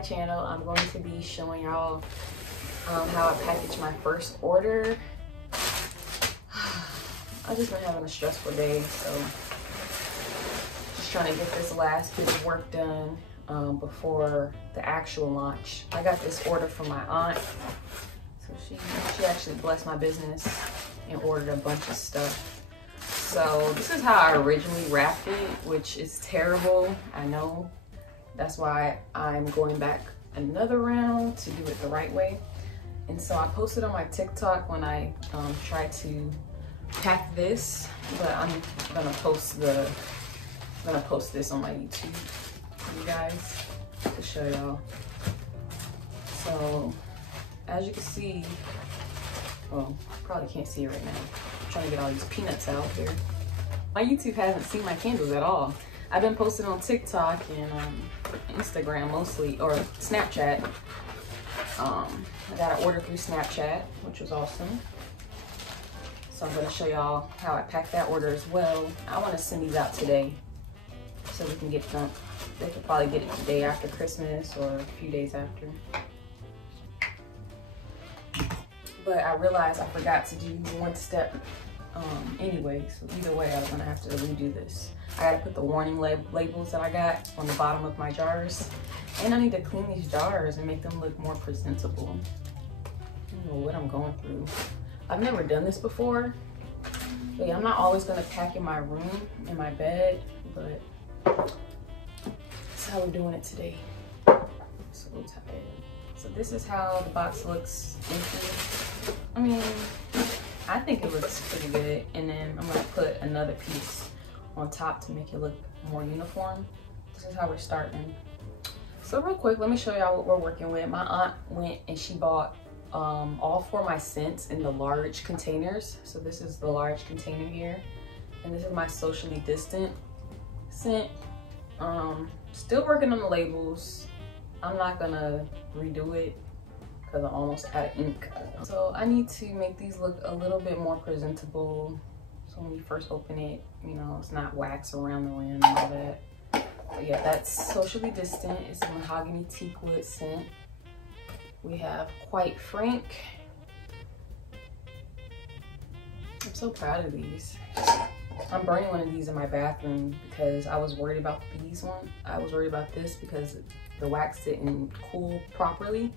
my channel. I'm going to be showing y'all how I packaged my first order. I've just been having a stressful day, so just trying to get this last bit of work done before the actual launch. I got this order from my aunt, so she actually blessed my business and ordered a bunch of stuff. So this is how I originally wrapped it, which is terrible, I know. That's why I'm going back another round to do it the right way. And so I posted on my TikTok when I tried to pack this, but I'm gonna post this on my YouTube for you guys to show y'all. So as you can see, well, probably can't see it right now. I'm trying to get all these peanuts out here. My YouTube hasn't seen my candles at all. I've been posting on TikTok and Instagram mostly, or Snapchat. I got an order through Snapchat, which was awesome. So I'm gonna show y'all how I packed that order as well. I wanna send these out today so we can get them. They could probably get it the day after Christmas or a few days after. But I realized I forgot to do one step anyway, so either way I was gonna have to redo this. I gotta put the warning labels that I got on the bottom of my jars, and I need to clean these jars and make them look more presentable. I don't know what I'm going through. I've never done this before, but yeah, I'm not always gonna pack in my room, in my bed, but that's how we're doing it today. So tired. So this is how the box looks empty. I mean, I think it looks pretty good. And then I'm gonna put another piece on top to make it look more uniform. This is how we're starting. So real quick, let me show y'all what we're working with. My aunt went and she bought all 4 of my scents in the large containers. So this is the large container here. And this is my socially distant scent. Still working on the labels. I'm not gonna redo it because I'm almost out of ink. So I need to make these look a little bit more presentable. So when you first open it, you know, it's not wax around the rim and all that. But yeah, that's socially distant. It's a mahogany teak wood scent. We have Quite Frank. I'm so proud of these. I'm burning one of these in my bathroom because I was worried about these ones. I was worried about this because the wax didn't cool properly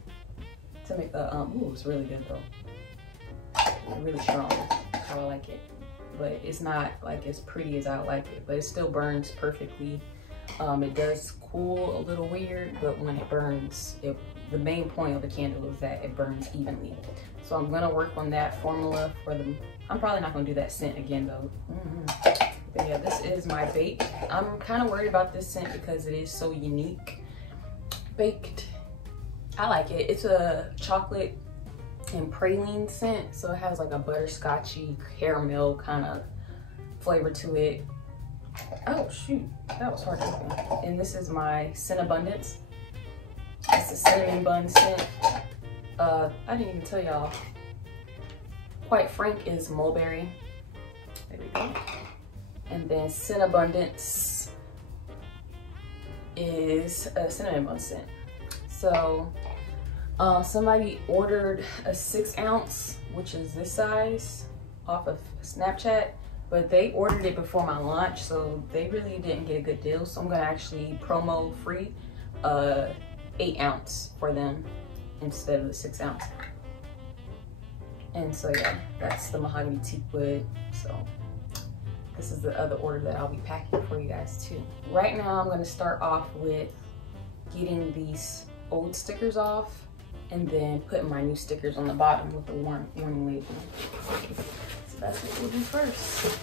to make the, ooh, it's really good though. It's really strong, how I like it. But it's not like as pretty as I like it, but it still burns perfectly. It does cool a little weird, but when it burns, the main point of the candle is that it burns evenly. So I'm gonna work on that formula for the, I'm probably not gonna do that scent again though. But yeah, this is my bake. I'm kind of worried about this scent because it is so unique. Baked, I like it. It's a chocolate and praline scent, so it has like a butterscotchy caramel kind of flavor to it. Oh shoot, that was hard to open. And this is my Cinnabundance. It's a cinnamon bun scent. I didn't even tell y'all. Quite Frank is mulberry. There we go. And then Cinnabundance is a cinnamon bun scent. So somebody ordered a 6 ounce, which is this size, off of Snapchat, but they ordered it before my launch, so they really didn't get a good deal. So I'm gonna actually promo free 8 ounce for them instead of the 6 ounce. And so yeah, that's the mahogany teak wood. So this is the other order that I'll be packing for you guys too. Right now I'm gonna start off with getting these old stickers off and then putting my new stickers on the bottom with the warning label. So that's what we'll do first.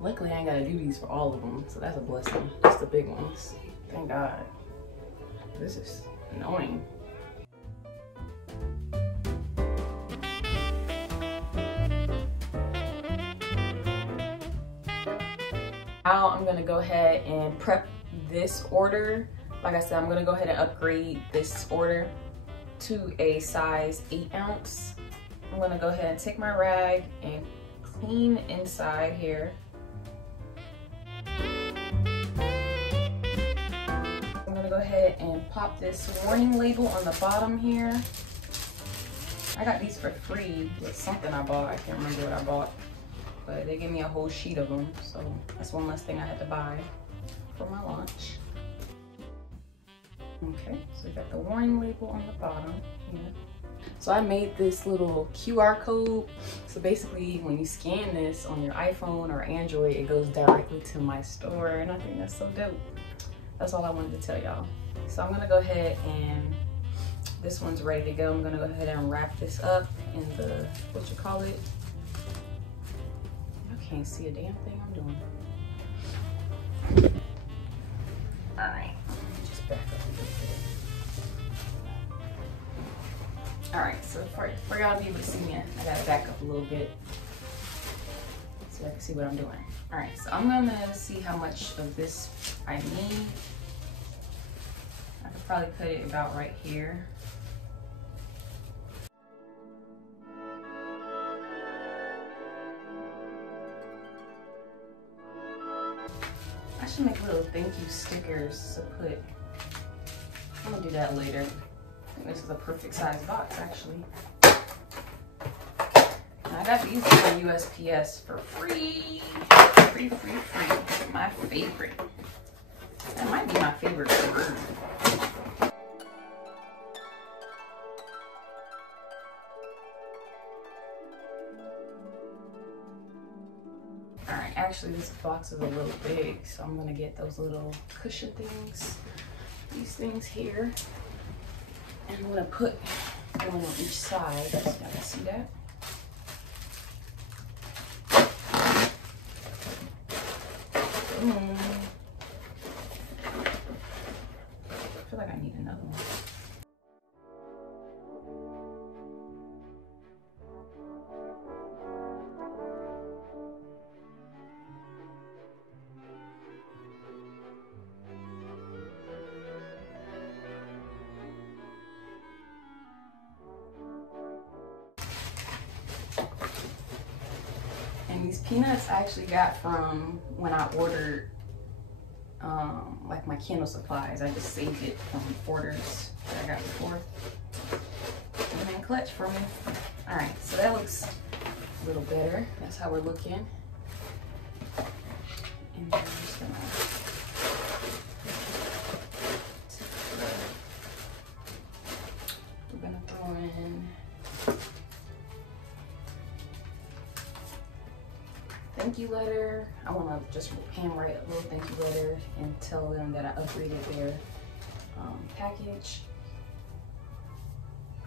Luckily, I ain't gotta do these for all of them, so that's a blessing. Just the big ones. Thank God. This is annoying. Now I'm gonna go ahead and prep this order. Like I said, I'm gonna go ahead and upgrade this order to a size 8 ounce. I'm gonna go ahead and take my rag and clean inside here. I'm gonna go ahead and pop this warning label on the bottom here. I got these for free with something I bought. I can't remember what I bought, but they gave me a whole sheet of them. So that's one less thing I had to buy for my lunch. Okay, so we got the warning label on the bottom here. So I made this little QR code. So basically when you scan this on your iPhone or Android, it goes directly to my store, and I think that's so dope. That's all I wanted to tell y'all. So I'm gonna go ahead and, this one's ready to go. I'm gonna go ahead and wrap this up in the, what you call it? I can't see a damn thing I'm doing. All right, just back up a little bit. All right, so for y'all to be able to see me, I gotta back up a little bit so I can see what I'm doing. All right, so I'm gonna see how much of this I need. I could probably put it about right here. I should make little thank you stickers to put. I'm gonna do that later. I think this is a perfect size box, actually. I got these from USPS for free. Free. My favorite. That might be my favorite word. Alright, actually this box is a little big, so I'm gonna get those little cushion things. These things here. And I'm gonna put one on each side, so y'all can see that. I feel like I need another one. And these peanuts I actually got from when I ordered like my candle supplies. I just saved it from orders that I got before. And then clutch for me. All right, so that looks a little better. That's how we're looking. And then I'm just gonna throw in thank you letter. I want to just handwrite a little thank you letter and tell them that I upgraded their package.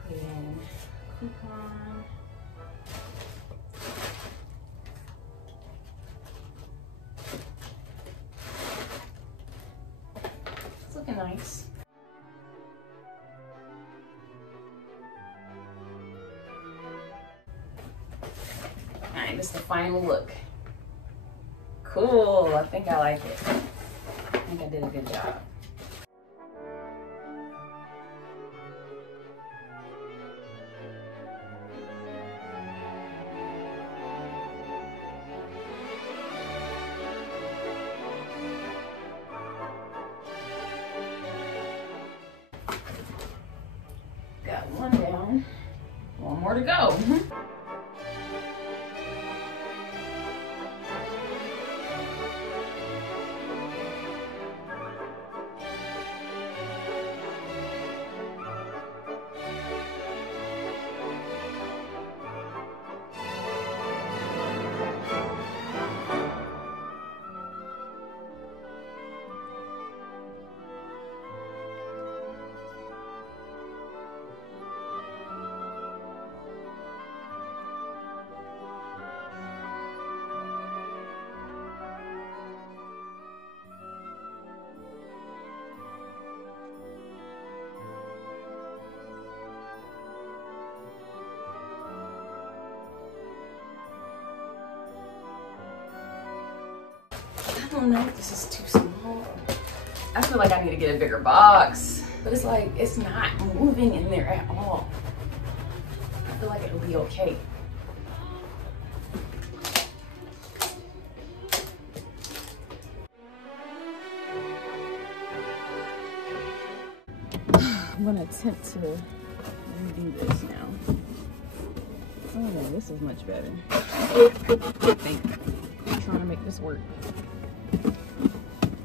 Put in coupon. It's looking nice. All right, this is the final look. Cool, I think I like it. I think I did a good job. Got one down, one more to go. don't know if this is too small. I feel like I need to get a bigger box, but it's like, it's not moving in there at all. I feel like it'll be okay. I'm gonna attempt to redo this now. Oh yeah, this is much better. I think I'm trying to make this work.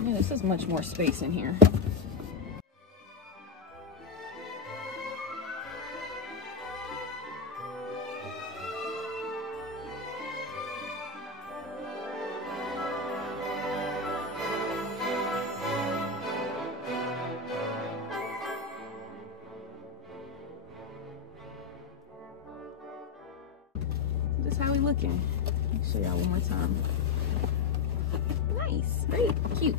Yeah, this is much more space in here. This is how we looking. Let me show y'all one more time. Nice, very cute.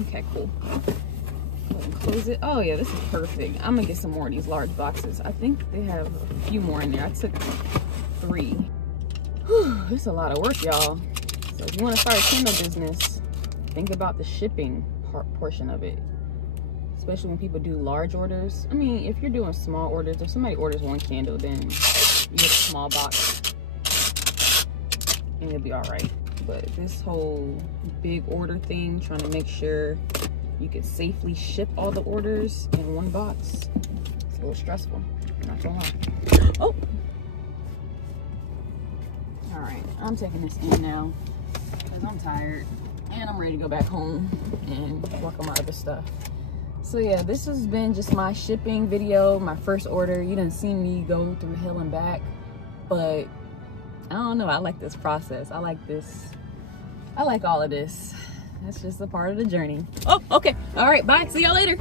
Okay, cool. Go ahead and close it. Oh yeah, this is perfect. I'm gonna get some more of these large boxes. I think they have a few more in there. I took 3. Whew, it's a lot of work, y'all. So if you want to start a candle business, think about the shipping portion of it. Especially when people do large orders. I mean, if you're doing small orders, if somebody orders 1 candle, then you get a small box and you'll be all right. But this whole big order thing, trying to make sure you can safely ship all the orders in 1 box, it's a little stressful, not gonna lie. Oh! All right, I'm taking this in now because I'm tired and I'm ready to go back home and work on my other stuff. So yeah, this has been just my shipping video, my first order. You didn't see me go through hell and back, but I don't know, I like this process. I like this. I like all of this. That's just a part of the journey. Oh, okay. All right, bye. See y'all later.